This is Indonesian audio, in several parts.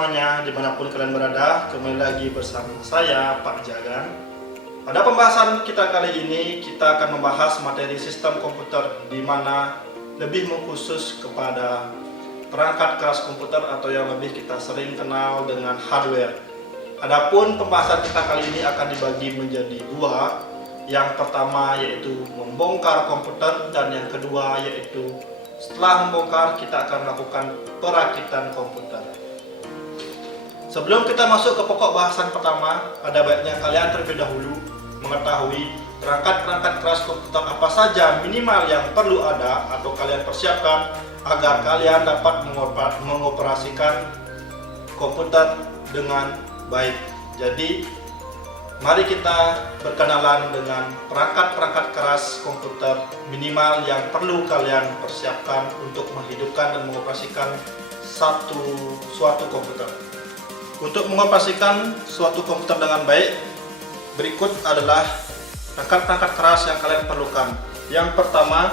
semuanya, dimanapun kalian berada. Kembali lagi bersama saya, Pak Jagan. Pada pembahasan kita kali ini, kita akan membahas materi sistem komputer, di mana lebih mengkhusus kepada perangkat keras komputer atau yang lebih kita sering kenal dengan hardware. Adapun pembahasan kita kali ini akan dibagi menjadi dua. Yang pertama yaitu membongkar komputer, dan yang kedua yaitu setelah membongkar kita akan melakukan perakitan komputer. Sebelum kita masuk ke pokok bahasan pertama, ada baiknya kalian terlebih dahulu mengetahui perangkat-perangkat keras komputer apa saja minimal yang perlu ada atau kalian persiapkan agar kalian dapat mengoperasikan komputer dengan baik. Jadi mari kita berkenalan dengan perangkat-perangkat keras komputer minimal yang perlu kalian persiapkan untuk menghidupkan dan mengoperasikan suatu komputer. Untuk mengoperasikan suatu komputer dengan baik, berikut adalah perangkat-perangkat keras yang kalian perlukan. Yang pertama,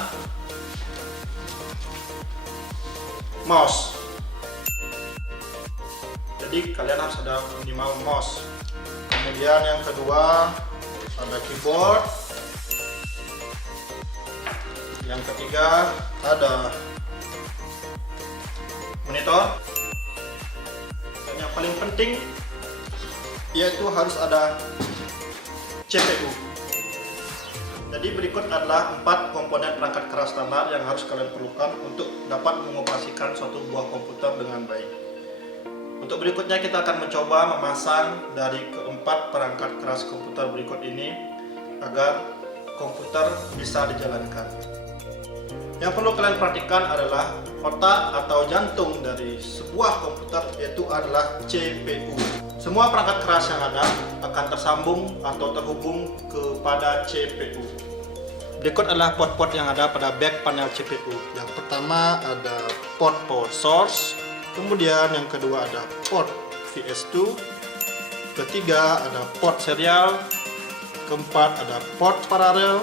mouse. Jadi kalian harus ada minimal mouse. Kemudian yang kedua ada keyboard. Yang ketiga ada monitor. Dan yang paling penting yaitu harus ada CPU. Jadi berikut adalah 4 komponen perangkat keras standar yang harus kalian perlukan untuk dapat mengoperasikan suatu buah komputer dengan baik. Untuk berikutnya kita akan mencoba memasang dari keempat perangkat keras komputer berikut ini agar komputer bisa dijalankan. Yang perlu kalian perhatikan adalah otak atau jantung dari sebuah komputer, yaitu adalah CPU. Semua perangkat keras yang ada akan tersambung atau terhubung kepada CPU. Berikut adalah port-port yang ada pada back panel CPU. Yang pertama ada port power source, kemudian yang kedua ada port VS2, ketiga ada port serial, keempat ada port paralel,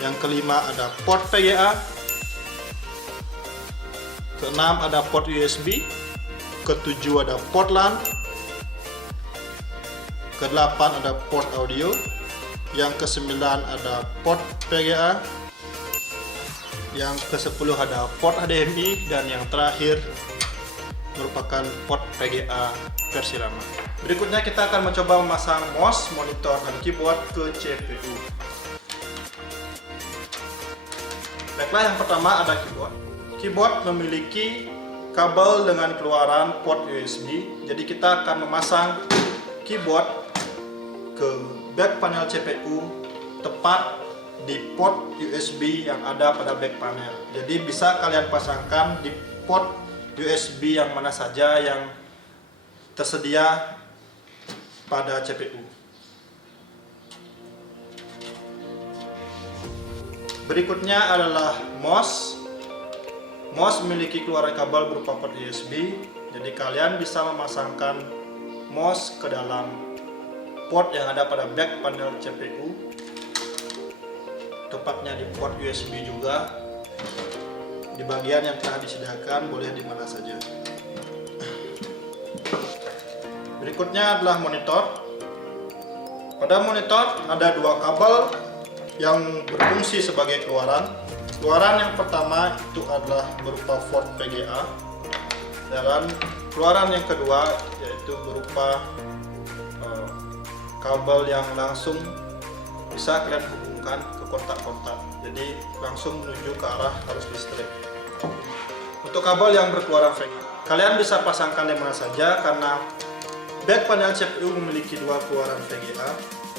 yang kelima ada port VGA, keenam ada port USB, ketujuh ada port LAN, kedelapan ada port audio, yang kesembilan ada port VGA, yang ke-10 ada port HDMI, dan yang terakhir merupakan port VGA versi lama. Berikutnya kita akan mencoba memasang mouse, monitor, dan keyboard ke CPU. Baiklah, yang pertama ada keyboard. Keyboard memiliki kabel dengan keluaran port USB. Jadi kita akan memasang keyboard ke back panel CPU tepat di port USB yang ada pada back panel. Jadi bisa kalian pasangkan di port USB yang mana saja yang tersedia pada CPU. Berikutnya adalah mouse. Mouse memiliki keluaran kabel berupa port USB. Jadi kalian bisa memasangkan mouse ke dalam port yang ada pada back panel CPU, tepatnya di port USB juga. Di bagian yang telah disediakan, boleh di mana saja. Berikutnya adalah monitor. Pada monitor ada dua kabel yang berfungsi sebagai keluaran. Keluaran yang pertama itu adalah berupa port VGA, dan keluaran yang kedua yaitu berupa kabel yang langsung bisa kalian hubungkan ke kontak-kontak. Jadi langsung menuju ke arah arus listrik. Untuk kabel yang berkeluaran VGA, kalian bisa pasangkan di mana saja karena back panel CPU memiliki dua keluaran VGA.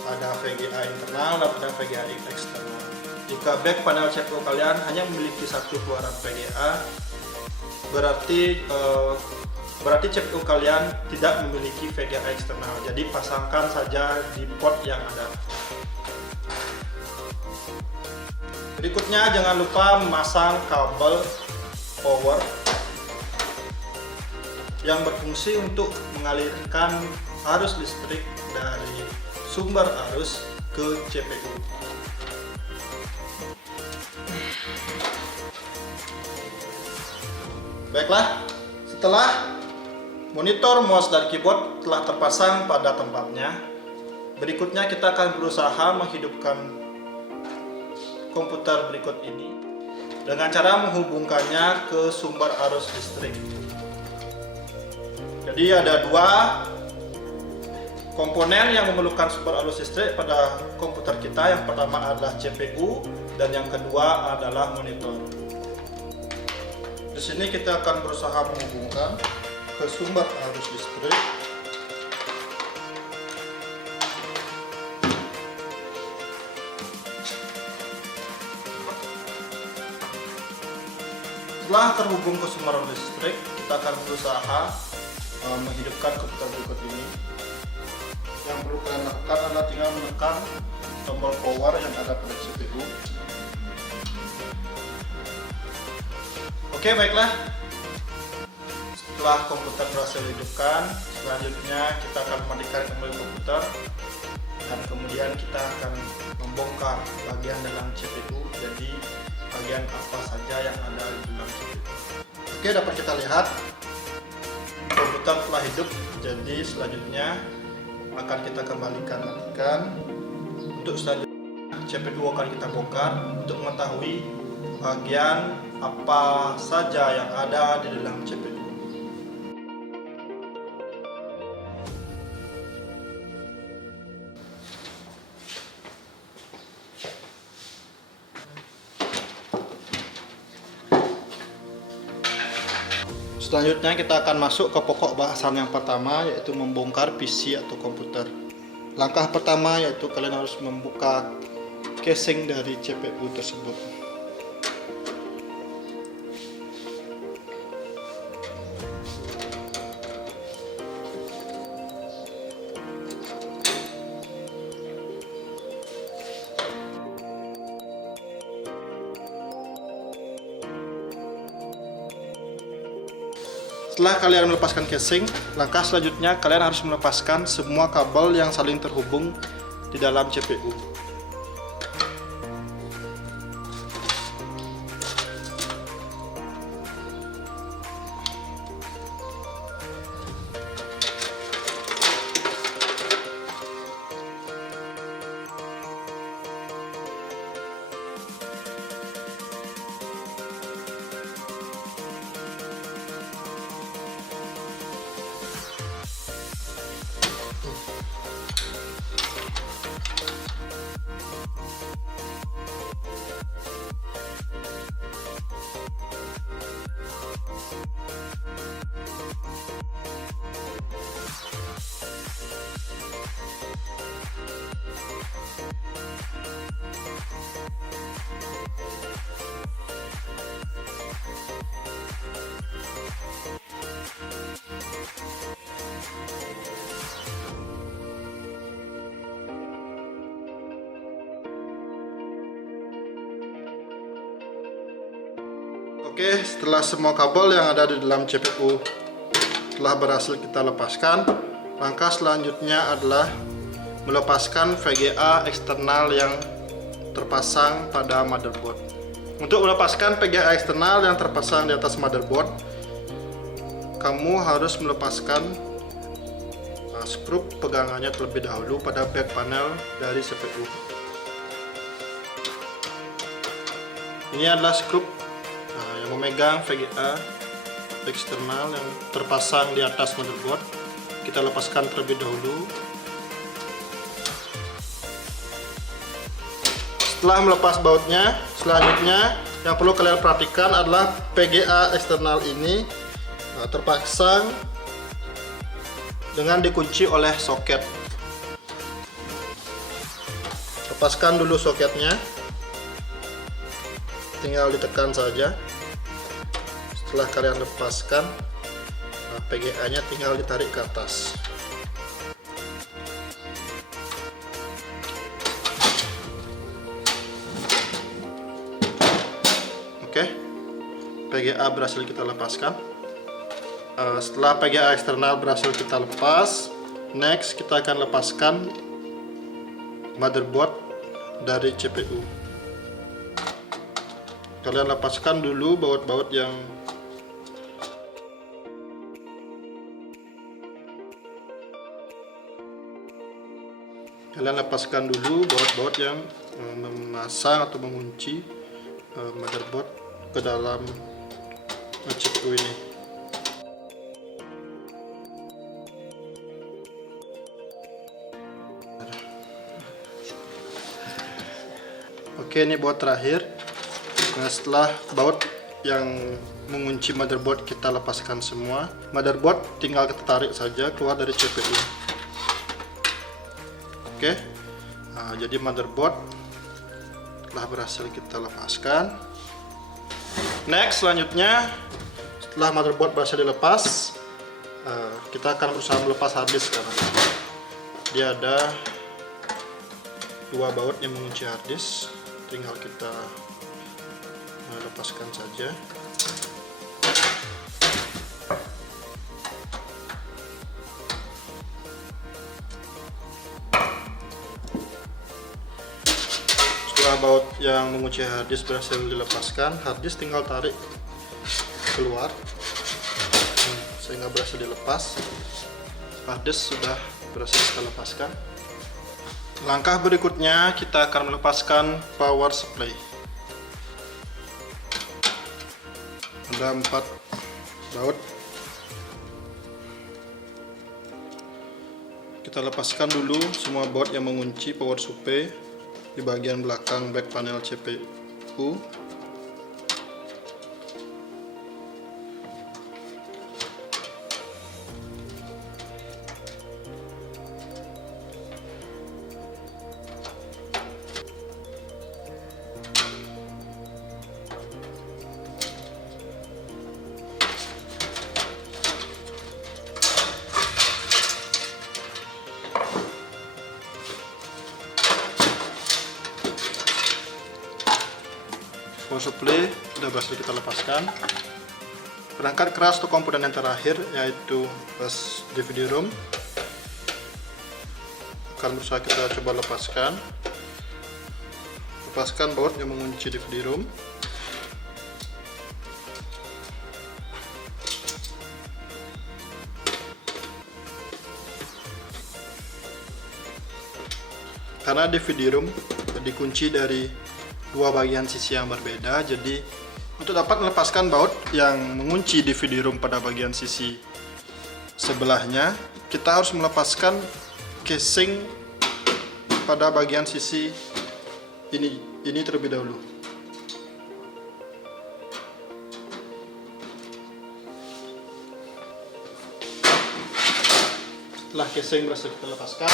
Ada VGA internal dan ada VGA eksternal. Jika back panel CPU kalian hanya memiliki satu keluaran VGA, berarti CPU kalian tidak memiliki VGA eksternal. Jadi pasangkan saja di port yang ada. Berikutnya jangan lupa memasang kabel power yang berfungsi untuk mengalirkan arus listrik dari sumber arus ke CPU. Baiklah, setelah Monitor, mouse, dan keyboard telah terpasang pada tempatnya. Berikutnya kita akan berusaha menghidupkan komputer berikut ini dengan cara menghubungkannya ke sumber arus listrik. Jadi ada dua komponen yang memerlukan sumber arus listrik pada komputer kita. Yang pertama adalah CPU dan yang kedua adalah monitor. Di sini kita akan berusaha menghubungkan ke sumber arus listrik. Setelah terhubung ke sumber listrik, kita akan berusaha menghidupkan komputer berikut ini. Yang perlu kalian lakukan adalah tinggal menekan tombol power yang ada pada CPU. Oke, baiklah. Setelah komputer berhasil dihidupkan, selanjutnya kita akan mematikan kembali komputer dan kemudian kita akan membongkar bagian dalam CPU. Jadi bagian apa saja yang ada di dalam CPU. Oke, dapat kita lihat komputer telah hidup. Jadi selanjutnya akan kita kembalikan matikan. Untuk selanjutnya CPU akan kita bongkar untuk mengetahui bagian apa saja yang ada di dalam CPU. Selanjutnya kita akan masuk ke pokok bahasan yang pertama, yaitu membongkar PC atau komputer. Langkah pertama yaitu kalian harus membuka casing dari CPU tersebut. Setelah kalian melepaskan casing, langkah selanjutnya kalian harus melepaskan semua kabel yang saling terhubung di dalam CPU. Oke, setelah semua kabel yang ada di dalam CPU telah berhasil kita lepaskan, langkah selanjutnya adalah melepaskan VGA eksternal yang terpasang pada motherboard. Untuk melepaskan VGA eksternal yang terpasang di atas motherboard, kamu harus melepaskan skrup pegangannya terlebih dahulu pada back panel dari CPU. Ini adalah skrup yang memegang VGA eksternal yang terpasang di atas motherboard. Kita lepaskan terlebih dahulu. Setelah melepas bautnya, selanjutnya yang perlu kalian perhatikan adalah VGA eksternal ini terpasang dengan dikunci oleh soket. Lepaskan dulu soketnya, tinggal ditekan saja. Setelah kalian lepaskan, VGA nya tinggal ditarik ke atas. Oke, VGA berhasil kita lepaskan. Setelah VGA eksternal berhasil kita lepas, next kita akan lepaskan motherboard dari CPU. Kalian lepaskan dulu baut-baut yang Kalian lepaskan dulu baut-baut yang memasang atau mengunci motherboard ke dalam CPU ini. Oke, ini baut terakhir. Nah, setelah baut yang mengunci motherboard kita lepaskan semua, motherboard tinggal kita tarik saja keluar dari CPU. Oke, nah, jadi motherboard telah berhasil kita lepaskan. Next, selanjutnya setelah motherboard berhasil dilepas, kita akan berusaha melepas harddisk karena dia ada dua baut yang mengunci harddisk. Tinggal kita lepaskan saja. Setelah baut yang mengunci harddisk berhasil dilepaskan, harddisk tinggal tarik keluar sehingga berhasil dilepas. Harddisk sudah berhasil kita lepaskan. Langkah berikutnya kita akan melepaskan power supply. Ada 4 baut. Kita lepaskan dulu semua baut yang mengunci power supply di bagian belakang back panel CPU. Power supply sudah berhasil kita lepaskan. Perangkat keras atau komponen yang terakhir yaitu flash DVD ROM akan berusaha kita coba lepaskan. Lepaskan baut yang mengunci DVD ROM. Karena DVD ROM dikunci dari dua bagian sisi yang berbeda, jadi untuk dapat melepaskan baut yang mengunci DVD ROM pada bagian sisi sebelahnya, kita harus melepaskan casing pada bagian sisi ini terlebih dahulu. Setelah casing berhasil kita lepaskan,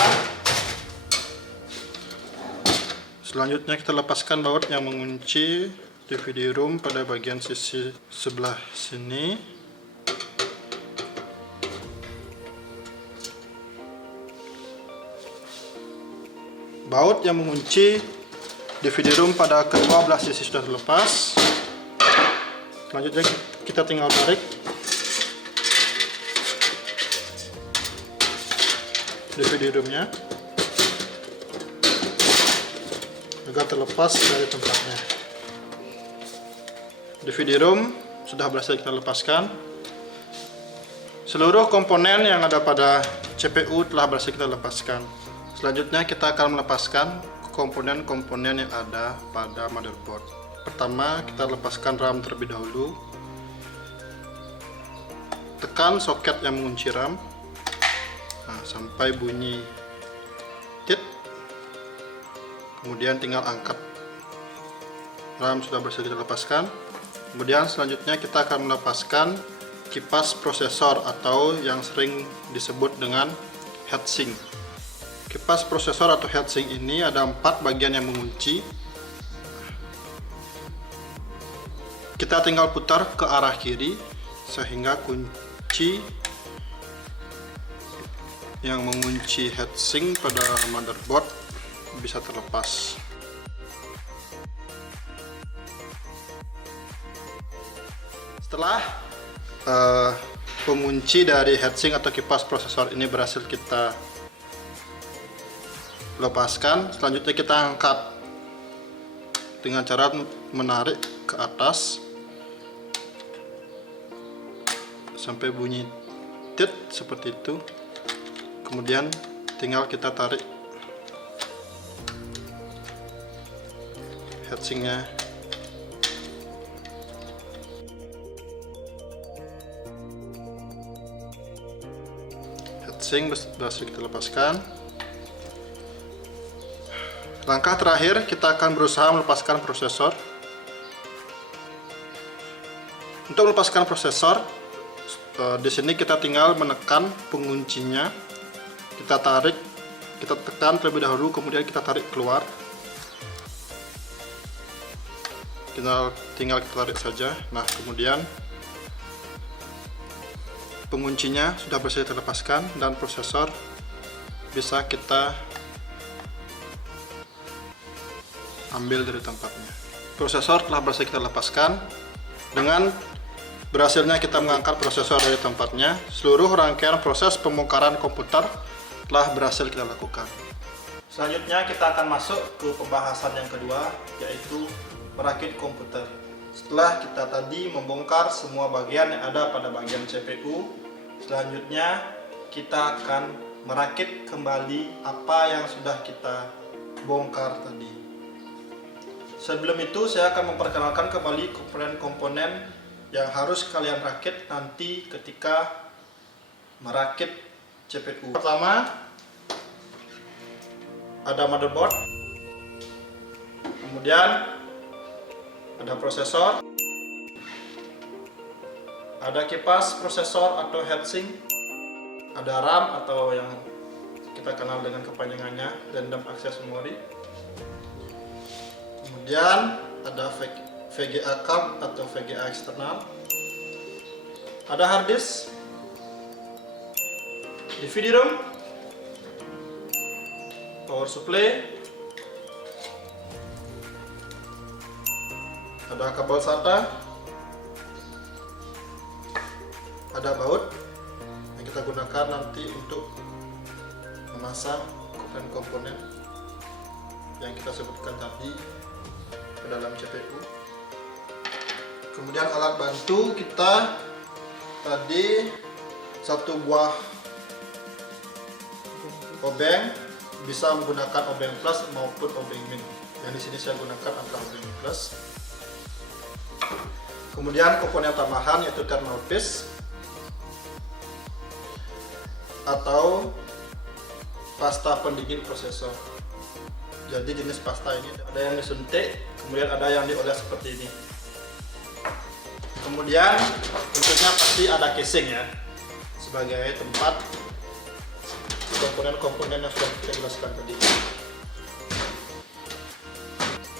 selanjutnya kita lepaskan baut yang mengunci DVD ROM pada bagian sisi sebelah sini. Baut yang mengunci DVD ROM pada kedua belah sisi sudah terlepas. Selanjutnya kita tinggal tarik DVD ROM-nya agar terlepas dari tempatnya. DVD ROM sudah berhasil kita lepaskan. Seluruh komponen yang ada pada CPU telah berhasil kita lepaskan. Selanjutnya kita akan melepaskan komponen-komponen yang ada pada motherboard. Pertama, kita lepaskan RAM terlebih dahulu. Tekan soket yang mengunci RAM sampai bunyi tit. Kemudian tinggal angkat. RAM sudah berhasil kita lepaskan. Kemudian selanjutnya kita akan melepaskan kipas prosesor atau yang sering disebut dengan heatsink. Kipas prosesor atau heatsink ini ada 4 bagian yang mengunci. Kita tinggal putar ke arah kiri sehingga kunci yang mengunci heatsink pada motherboard bisa terlepas. Setelah pengunci dari heatsink atau kipas prosesor ini berhasil kita lepaskan, selanjutnya kita angkat dengan cara menarik ke atas sampai bunyi tit seperti itu. Kemudian tinggal kita tarik heatsinknya. Heatsink berhasil kita lepaskan. Langkah terakhir, kita akan berusaha melepaskan prosesor. Untuk melepaskan prosesor, di sini kita tinggal menekan penguncinya. Kita tarik, kita tekan terlebih dahulu, kemudian kita tarik keluar. Tinggal kita tarik saja. Nah, kemudian penguncinya sudah berhasil terlepaskan dan prosesor bisa kita ambil dari tempatnya. Prosesor telah berhasil kita lepaskan. Dengan berhasilnya kita mengangkat prosesor dari tempatnya, seluruh rangkaian proses pembongkaran komputer telah berhasil kita lakukan. Selanjutnya kita akan masuk ke pembahasan yang kedua, yaitu merakit komputer. Setelah kita tadi membongkar semua bagian yang ada pada bagian CPU, selanjutnya kita akan merakit kembali apa yang sudah kita bongkar tadi. Sebelum itu saya akan memperkenalkan kembali komponen-komponen yang harus kalian rakit nanti ketika merakit CPU. Pertama, ada motherboard, kemudian ada prosesor, ada kipas prosesor atau heatsink, ada RAM atau yang kita kenal dengan kepanjangannya Random Access Memory, kemudian ada VGA card atau VGA eksternal, ada hard disk, DVD ROM, power supply, ada kabel SATA, ada baut yang kita gunakan nanti untuk memasang komponen-komponen yang kita sebutkan tadi ke dalam CPU. Kemudian alat bantu kita tadi satu buah obeng, bisa menggunakan obeng plus maupun obeng min. Yang di sini saya gunakan adalah obeng plus. Kemudian komponen tambahan yaitu thermal paste atau pasta pendingin prosesor. Jadi jenis pasta ini ada yang disuntik, kemudian ada yang dioles seperti ini. Kemudian tentunya pasti ada casing ya, sebagai tempat komponen-komponen yang sudah kita jelaskan tadi.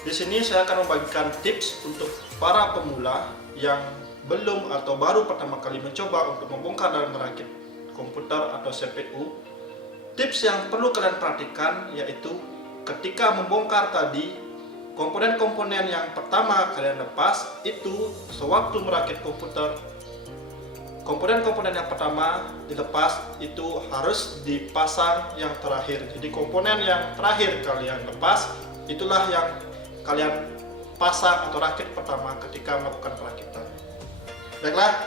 Di sini saya akan membagikan tips untuk para pemula yang belum atau baru pertama kali mencoba untuk membongkar dan merakit komputer atau CPU. Tips yang perlu kalian perhatikan yaitu ketika membongkar tadi, komponen-komponen yang pertama kalian lepas itu sewaktu merakit komputer, komponen-komponen yang pertama dilepas itu harus dipasang yang terakhir. Jadi komponen yang terakhir kalian lepas itulah yang kalian pasang atau rakit pertama ketika melakukan perakitan. Baiklah,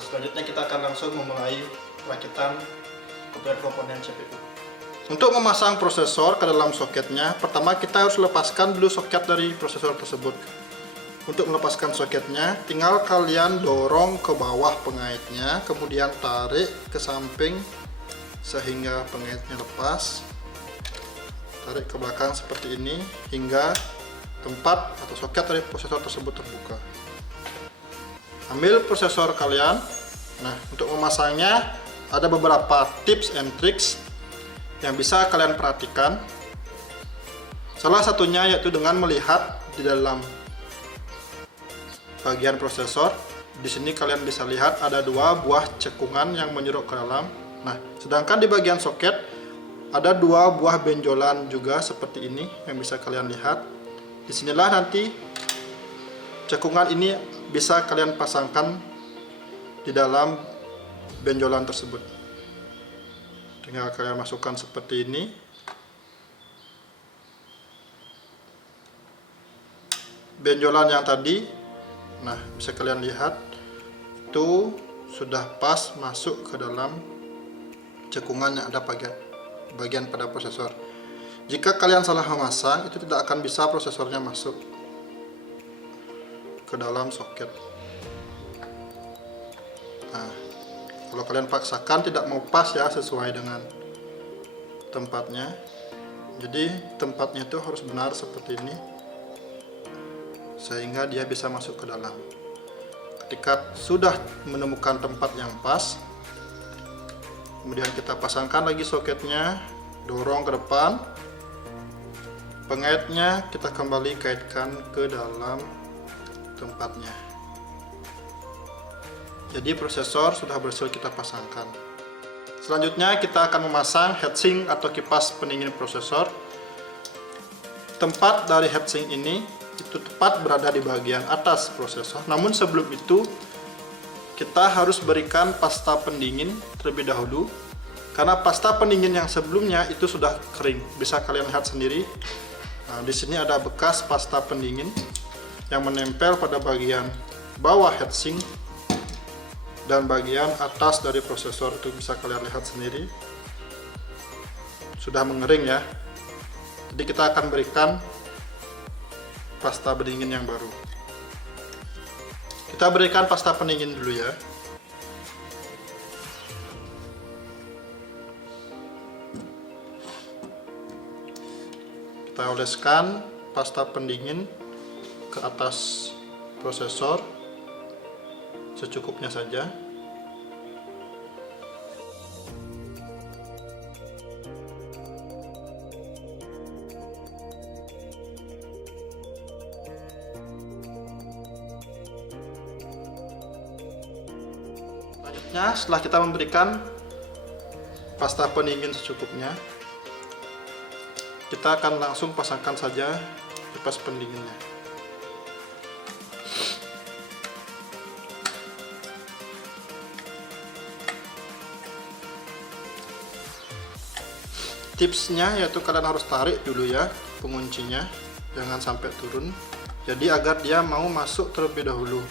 selanjutnya kita akan langsung memulai perakitan komponen CPU. Untuk memasang prosesor ke dalam soketnya, pertama kita harus lepaskan dulu soket dari prosesor tersebut. Untuk melepaskan soketnya, tinggal kalian dorong ke bawah pengaitnya, kemudian tarik ke samping sehingga pengaitnya lepas. Tarik ke belakang seperti ini hingga tempat atau soket dari prosesor tersebut terbuka. Ambil prosesor kalian. Nah, untuk memasangnya ada beberapa tips and tricks yang bisa kalian perhatikan. Salah satunya yaitu dengan melihat di dalam bagian prosesor. Di sini kalian bisa lihat ada dua buah cekungan yang menyerok ke dalam. Nah, sedangkan di bagian soket ada dua buah benjolan juga seperti ini yang bisa kalian lihat. Disinilah nanti cekungan ini bisa kalian pasangkan di dalam benjolan tersebut. Tinggal kalian masukkan seperti ini. Benjolan yang tadi, nah bisa kalian lihat itu sudah pas masuk ke dalam cekungan yang ada bagian pada prosesor. Jika kalian salah memasang, itu tidak akan bisa prosesornya masuk. ke dalam soket. Nah, kalau kalian paksakan tidak mau pas ya sesuai dengan tempatnya. Jadi tempatnya itu harus benar seperti ini, sehingga dia bisa masuk ke dalam. Ketika sudah menemukan tempat yang pas, kemudian kita pasangkan lagi soketnya, dorong ke depan. Pengaitnya kita kembali kaitkan ke dalam tempatnya. Jadi prosesor sudah berhasil kita pasangkan. Selanjutnya kita akan memasang heatsink atau kipas pendingin prosesor. Tempat dari heatsink ini itu tepat berada di bagian atas prosesor. Namun sebelum itu kita harus berikan pasta pendingin terlebih dahulu, karena pasta pendingin yang sebelumnya itu sudah kering. Bisa kalian lihat sendiri. Nah, di sini ada bekas pasta pendingin yang menempel pada bagian bawah heatsink dan bagian atas dari prosesor. Itu bisa kalian lihat sendiri, sudah mengering ya. Jadi kita akan berikan pasta pendingin yang baru. Kita berikan pasta pendingin dulu ya. Kita oleskan pasta pendingin ke atas prosesor secukupnya saja. Selanjutnya, setelah kita memberikan pasta pendingin secukupnya, kita akan langsung pasangkan saja kipas pendinginnya. Tipsnya yaitu kalian harus tarik dulu ya penguncinya, jangan sampai turun. Jadi agar dia mau masuk terlebih dahulu.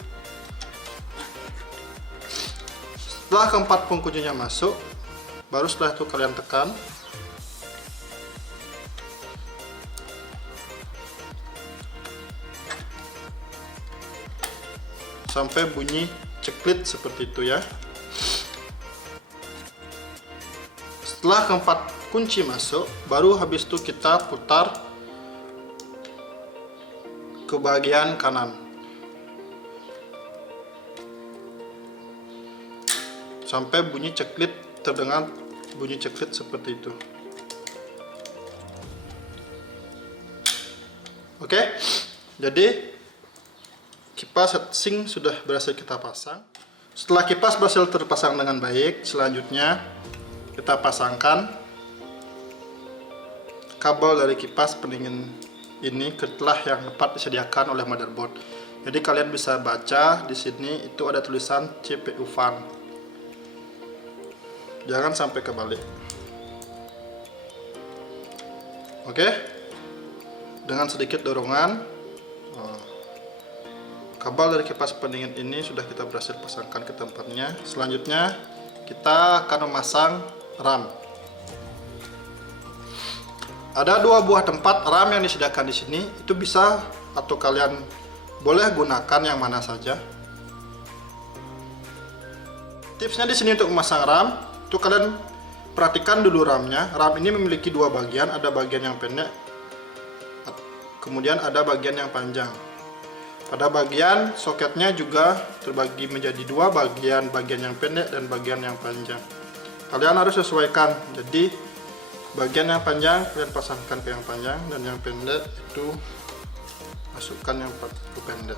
Setelah keempat penguncinya masuk, baru setelah itu kalian tekan. Sampai bunyi ceklit seperti itu ya. Setelah keempat kunci masuk, baru habis itu kita putar ke bagian kanan sampai bunyi ceklit, terdengar bunyi ceklit seperti itu. Oke, jadi kipas heatsink sudah berhasil kita pasang. Setelah kipas berhasil terpasang dengan baik, selanjutnya kita pasangkan kabel dari kipas pendingin ini ke telah yang dapat disediakan oleh motherboard. Jadi kalian bisa baca di sini itu ada tulisan CPU fan. Jangan sampai kebalik. Oke, dengan sedikit dorongan, kabel dari kipas pendingin ini sudah kita berhasil pasangkan ke tempatnya. Selanjutnya kita akan memasang RAM. Ada dua buah tempat RAM yang disediakan di sini. Itu bisa atau kalian boleh gunakan yang mana saja. Tipsnya di sini untuk memasang RAM, itu kalian perhatikan dulu RAM-nya. RAM ini memiliki dua bagian, ada bagian yang pendek, kemudian ada bagian yang panjang. Pada bagian soketnya juga terbagi menjadi dua bagian yang pendek dan bagian yang panjang. Kalian harus sesuaikan. Jadi bagian yang panjang kalian pasangkan ke yang panjang, dan yang pendek itu masukkan yang ke pendek.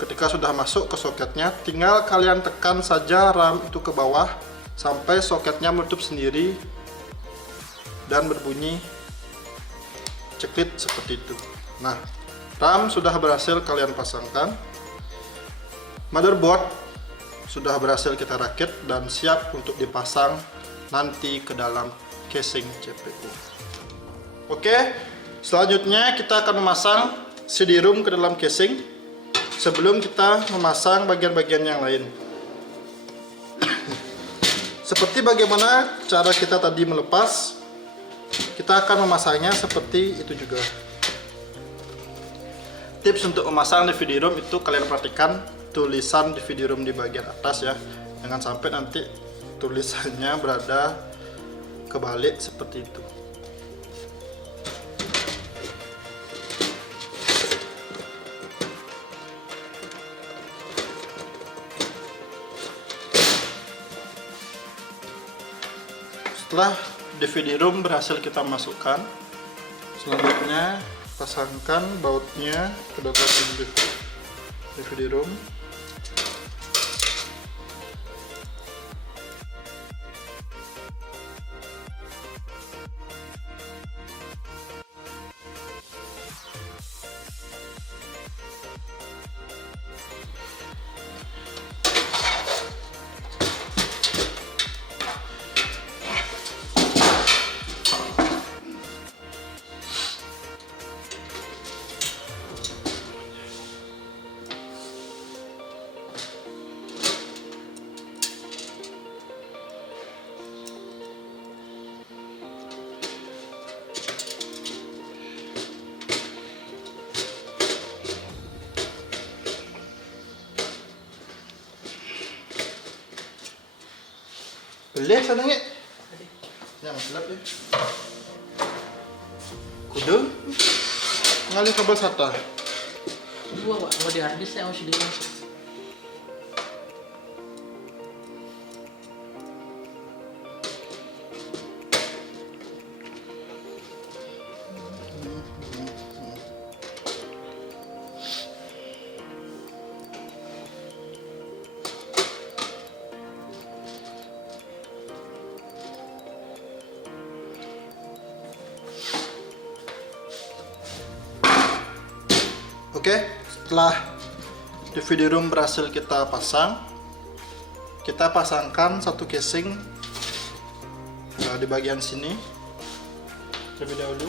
Ketika sudah masuk ke soketnya, tinggal kalian tekan saja RAM itu ke bawah sampai soketnya menutup sendiri dan berbunyi ceklit seperti itu. Nah, RAM sudah berhasil kalian pasangkan. Motherboard sudah berhasil kita rakit dan siap untuk dipasang nanti ke dalam casing CPU. Oke, selanjutnya kita akan memasang CD-ROM ke dalam casing sebelum kita memasang bagian-bagian yang lain. Seperti bagaimana cara kita tadi melepas, kita akan memasangnya seperti itu juga. tips untuk memasang DVD ROM itu kalian perhatikan tulisan DVD ROM di bagian atas ya. Jangan sampai nanti tulisannya berada kebalik seperti itu. Setelah DVD ROM berhasil kita masukkan, selanjutnya pasangkan bautnya ke dalam DVD ROM. Boleh sana nge? Ya masalah ya. Kudu ngalih kabel SATA. Gua Pak, mau di harddisk saya harus dimasuk. Oke, setelah DVD ROM berhasil kita pasang, kita pasangkan satu casing di bagian sini terlebih dahulu.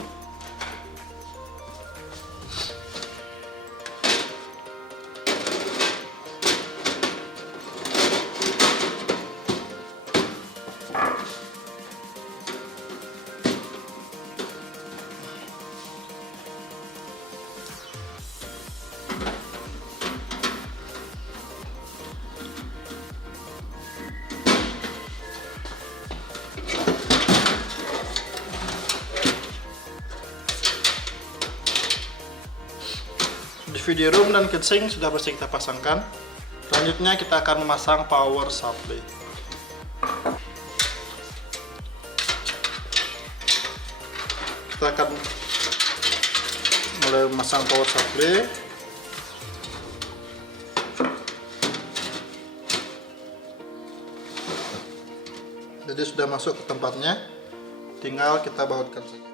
DVD ROM dan casing sudah bersih kita pasangkan. Selanjutnya kita akan memasang power supply. Kita akan mulai memasang power supply. Jadi sudah masuk ke tempatnya, tinggal kita bautkan saja.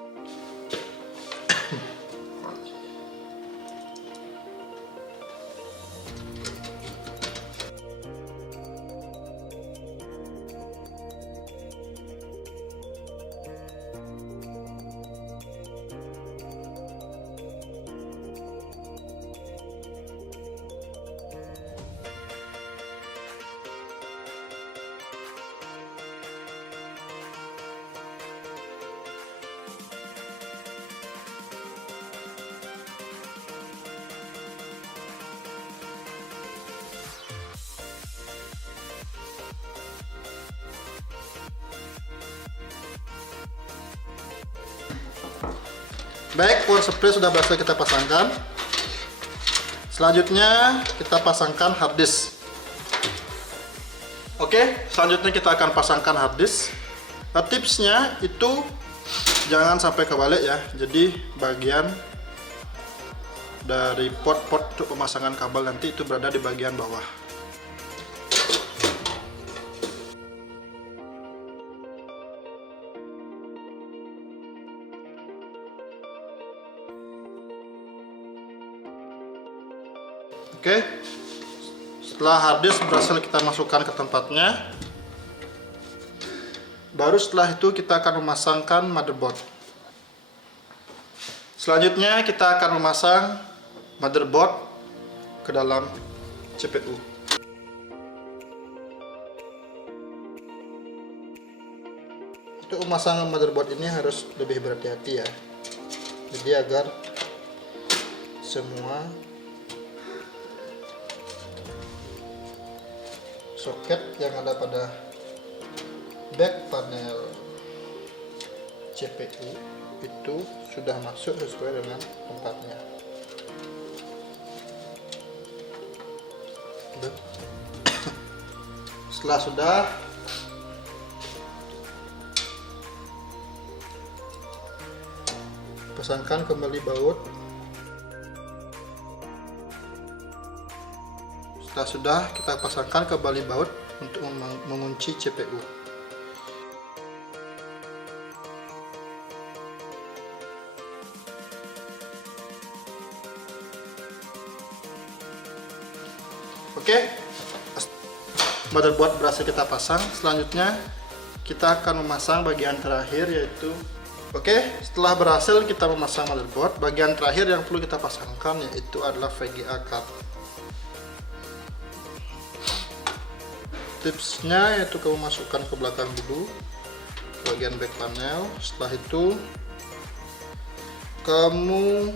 Baik, power supply sudah berhasil kita pasangkan. Selanjutnya kita pasangkan hard disk. Oke, selanjutnya kita akan pasangkan hard disk. Nah, tipsnya itu jangan sampai kebalik ya. Jadi bagian dari port-port untuk pemasangan kabel nanti itu berada di bagian bawah. Oke, setelah hard disk berhasil kita masukkan ke tempatnya, baru setelah itu kita akan memasangkan motherboard. Selanjutnya kita akan memasang motherboard ke dalam CPU. Untuk memasang motherboard ini harus lebih berhati-hati ya, jadi agar semua soket yang ada pada back panel CPU itu sudah masuk sesuai dengan tempatnya. Setelah sudah, pasangkan kembali baut. Setelah sudah, kita pasangkan kembali baut untuk mengunci CPU. Oke, motherboard berhasil kita pasang. Selanjutnya kita akan memasang bagian terakhir, yaitu setelah berhasil kita memasang motherboard, bagian terakhir yang perlu kita pasangkan yaitu adalah VGA card. Tipsnya yaitu kamu masukkan ke belakang dulu bagian back panel. Setelah itu kamu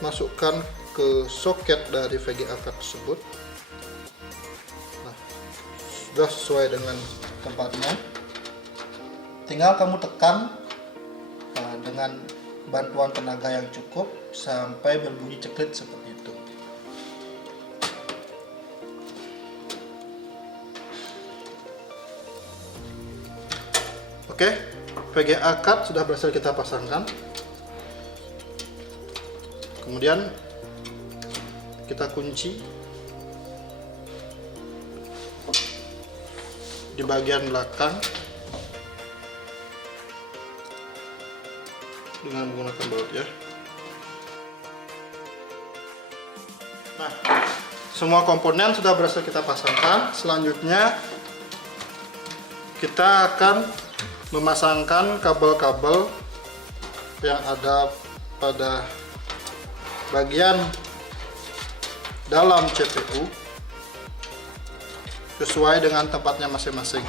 masukkan ke soket dari VGA card tersebut. Nah, sudah sesuai dengan tempatnya. Tinggal kamu tekan dengan bantuan tenaga yang cukup sampai berbunyi ceklit seperti itu. Oke, VGA card sudah berhasil kita pasangkan. Kemudian kita kunci di bagian belakang dengan menggunakan baut ya. Nah, semua komponen sudah berhasil kita pasangkan. Selanjutnya kita akan memasangkan kabel-kabel yang ada pada bagian dalam CPU sesuai dengan tempatnya masing-masing.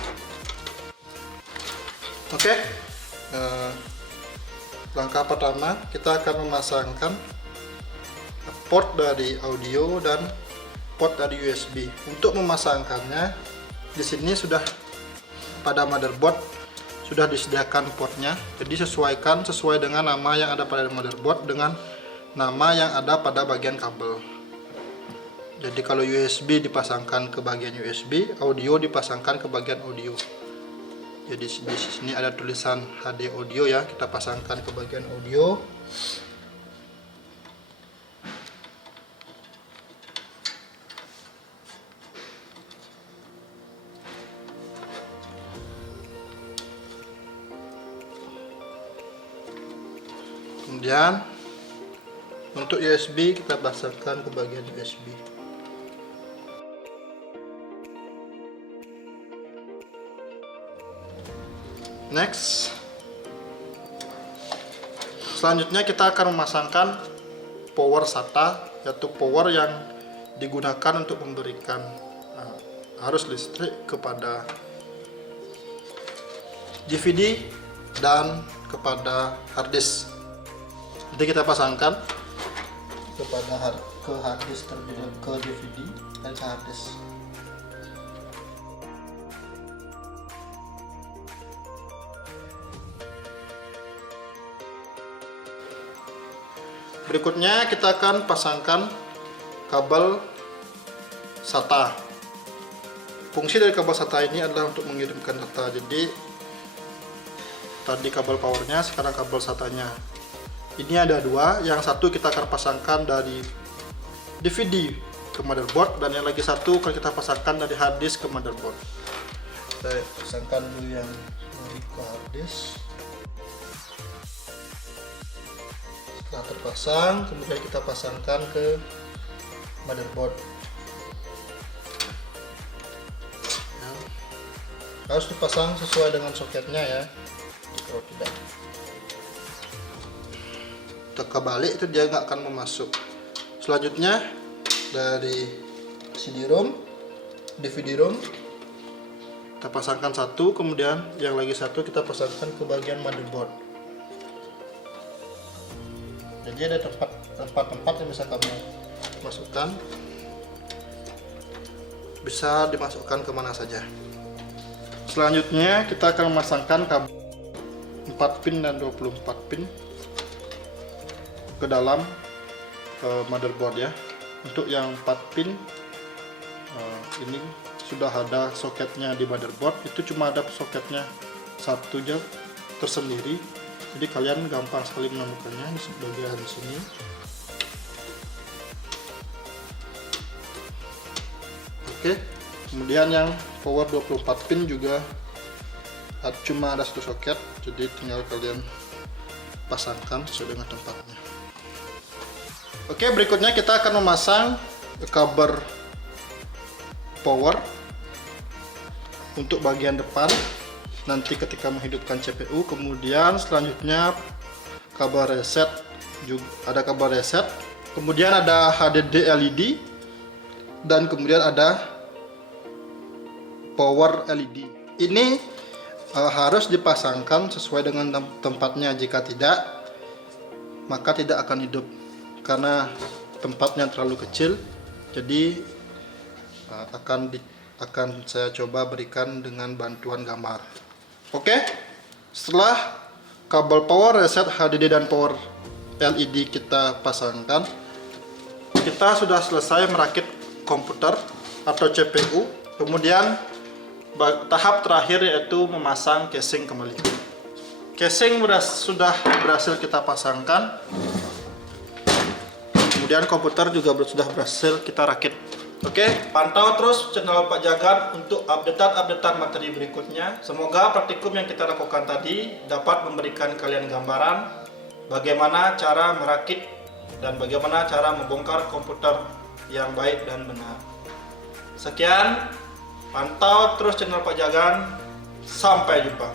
Oke, langkah pertama kita akan memasangkan port dari audio dan port dari USB. Untuk memasangkannya, di sini sudah pada motherboard sudah disediakan portnya. Jadi sesuaikan sesuai dengan nama yang ada pada motherboard dengan nama yang ada pada bagian kabel. Jadi kalau USB dipasangkan ke bagian USB, audio dipasangkan ke bagian audio. Jadi di sini ada tulisan HD audio ya, kita pasangkan ke bagian audio. Kemudian untuk USB kita pasangkan ke bagian USB. Next, selanjutnya kita akan memasangkan power SATA, yaitu power yang digunakan untuk memberikan arus listrik kepada DVD dan kepada harddisk. Jadi kita pasangkan kepada ke harddisk terlebih dahulu, ke DVD dan ke harddisk. Berikutnya kita akan pasangkan kabel SATA. Fungsi dari kabel SATA ini adalah untuk mengirimkan data. Jadi tadi kabel powernya, sekarang kabel SATA-nya. Ini ada dua, yang satu kita akan pasangkan dari DVD ke motherboard, dan yang lagi satu akan kita pasangkan dari harddisk ke motherboard. Saya pasangkan dulu yang dari ke harddisk. Setelah terpasang, kemudian kita pasangkan ke motherboard. Ya. Harus dipasang sesuai dengan soketnya ya. Kalau tidak terbalik itu dia nggak akan memasuk. Selanjutnya dari CD-ROM, DVD-ROM kita pasangkan satu, kemudian yang lagi satu kita pasangkan ke bagian motherboard. Jadi ada tempat-tempat yang bisa kamu masukkan. bisa dimasukkan kemana saja. Selanjutnya kita akan memasangkan kabel 4 pin dan 24 pin ke dalam motherboard ya. Untuk yang 4 pin ini sudah ada soketnya di motherboard, itu cuma ada soketnya satu aja tersendiri, jadi kalian gampang sekali menemukannya di bagian sini. Oke, kemudian yang power 24 pin juga cuma ada satu soket, jadi tinggal kalian pasangkan sesuai dengan tempatnya. Oke, berikutnya kita akan memasang kabel power untuk bagian depan nanti ketika menghidupkan CPU. Kemudian selanjutnya kabel reset, juga ada kabel reset, kemudian ada HDD LED, dan kemudian ada power LED. Ini harus dipasangkan sesuai dengan tempatnya, jika tidak maka tidak akan hidup karena tempatnya terlalu kecil. Jadi akan saya coba berikan dengan bantuan gambar. Oke, setelah kabel power reset, HDD dan power LED kita pasangkan, kita sudah selesai merakit komputer atau CPU. Kemudian tahap terakhir yaitu memasang casing kembali. Casing sudah berhasil kita pasangkan, kemudian komputer juga sudah berhasil kita rakit. Oke, pantau terus channel Pak Jagan untuk update-updatean materi berikutnya. Semoga praktikum yang kita lakukan tadi dapat memberikan kalian gambaran bagaimana cara merakit dan bagaimana cara membongkar komputer yang baik dan benar. Sekian, pantau terus channel Pak Jagan. Sampai jumpa.